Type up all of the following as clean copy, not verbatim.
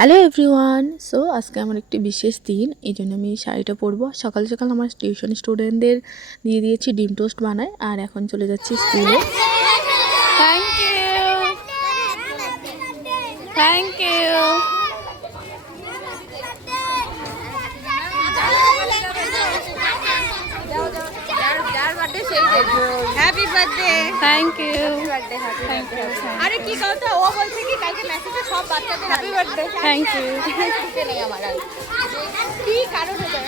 Hello everyone. So আজকে আমার একটি বিশেষ দিন, এই জন্য আমি শাড়িটা পরবো। সকাল সকাল আমার টিউশন স্টুডেন্টদের দিয়ে দিয়েছি ডিম টোস্ট বানায়, আর এখন চলে যাচ্ছি স্কুলে। Thank you, thank you. Happy birthday. Thank you. আরে কি কথা, ও বলছে কি কালকে মেসেজে সব বাচ্চাদের হ্যাপি বার্থডে। Thank you. নেই আমার আর কি কারণ হলো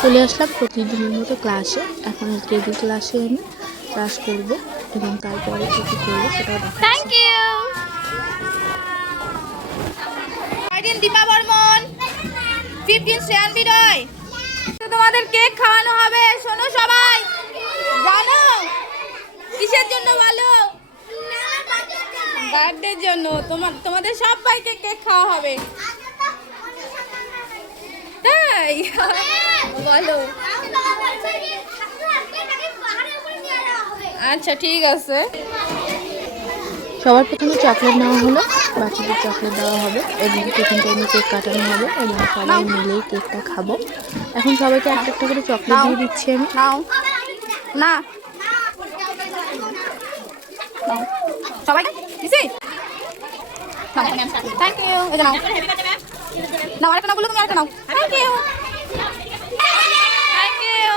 চলে আসলাম প্রতিদিনের মতো ক্লাসে। এখন কেজি ক্লাসে আমি ক্লাস করব এবং তারপরে কী কী করবো সেটাও দেখা। Thank you. আইডিন দীপা বর্মন, 15 শ্রেয়ান বিরয়। তোমাদের কেক খাওয়ানো হবে, শোনো সবাই। জানো কিসের জন্য বলো? বার্থডের জন্য। তোমাদের সবাইকে কেক খাওয়া হবে, তাই বলো? আচ্ছা ঠিক আছে। সবার প্রথমে চকলেট নেওয়া হলো, বাচ্চাদের চকলেট দেওয়া হবে এবং টিফিন টাইমে কেক কাটানো হবে এবং সবাই মিলেই কেকটা খাবো। এখন সবাইকে একটা একটা করে চকলেট দিয়ে দিচ্ছি আমি। নাও না সবাই দিছি। Thank you. এই যে নাও, নাও আরেকটা নাও, বলো তুমি আরেকটা নাও। Thank you, thank you.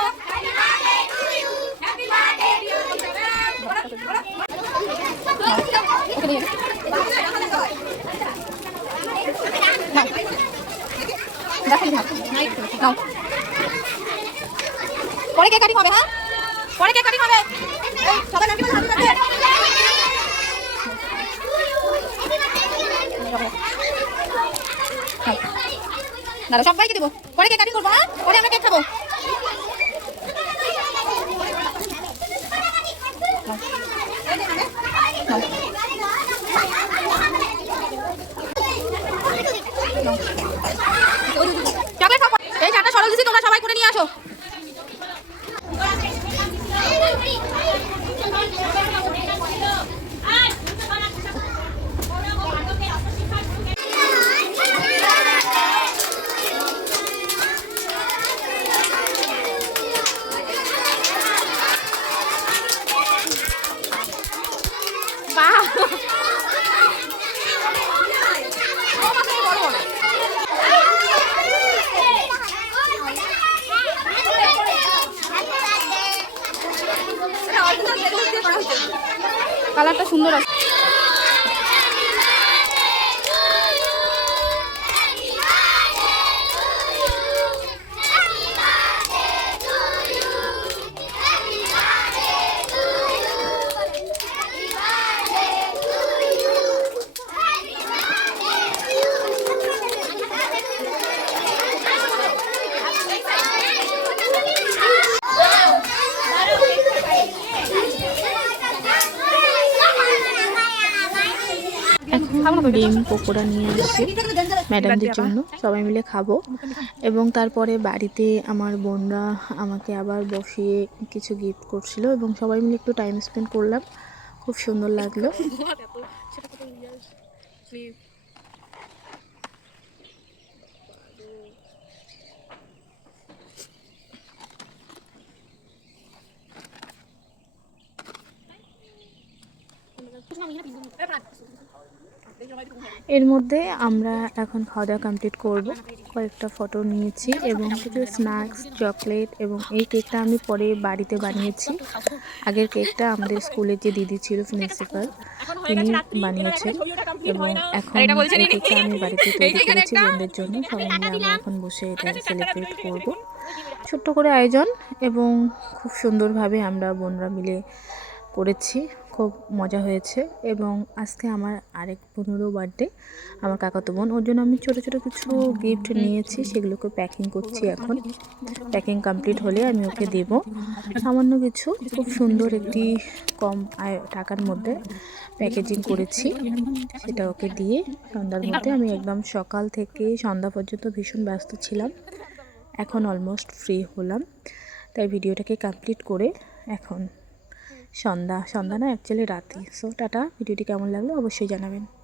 পরে কেক কাটিং হবে। হ্যাঁ পরে কেক কাটিং হবে। সবাই হ্যাপি বার্থডে। দাদা সবাইকে দেবো, পরে কেক কাটিং করবো। হ্যাঁ পরে আমরা কেক খাবো। চকলেট খাবো। এই চারটা সরল দিছি, তোমরা সবাই করে নিয়ে আসো। কালারটা সুন্দর আছে। এখন ডিম পকোড়া নিয়ে আসছি ম্যাডামদের জন্য, সবাই মিলে খাবো। এবং তারপরে বাড়িতে আমার বোনরা আমাকে আবার বসিয়ে কিছু গিফট করছিল এবং সবাই মিলে একটু টাইম স্পেন্ড করলাম, খুব সুন্দর লাগলো। এর মধ্যে আমরা এখন খাওয়া দাওয়া কমপ্লিট করব। কয়েকটা ফটো নিয়েছি এবং কিছু স্ন্যাক্স, চকলেট এবং এই কেকটা আমি পরে বাড়িতে বানিয়েছি। আগের কেকটা আমাদের স্কুলের যে দিদি ছিল প্রিন্সিপাল, তিনি বানিয়েছেন এবং এখন এই কেকটা আমি বাড়িতে তৈরি করেছি বোনদের জন্য। সবাই মিলে আমরা এখন বসে এটা সেলিব্রেট করব। ছোট্ট করে আয়োজন এবং খুব সুন্দরভাবে আমরা বোনরা মিলে করেছি, খুব মজা হয়েছে। এবং আজকে আমার আরেক বোনেরও বার্থডে, আমার কাকাতো বোন, ওর জন্য আমি ছোটো ছোটো কিছু গিফট নিয়েছি, সেগুলোকে প্যাকিং করছি। এখন প্যাকিং কমপ্লিট হলে আমি ওকে দেব সামান্য কিছু, খুব সুন্দর একটি কম টাকার মধ্যে প্যাকেজিং করেছি, সেটা ওকে দিয়ে সন্ধ্যার মধ্যে। আমি একদম সকাল থেকে সন্ধ্যা পর্যন্ত ভীষণ ব্যস্ত ছিলাম, এখন অলমোস্ট ফ্রি হলাম, তাই ভিডিওটাকে কমপ্লিট করে এখন সন্ধ্যা সন্ধ্যা না অ্যাকচুয়ালি রাতে। সো টাটা, ভিডিওটি কেমন লাগলো অবশ্যই জানাবেন।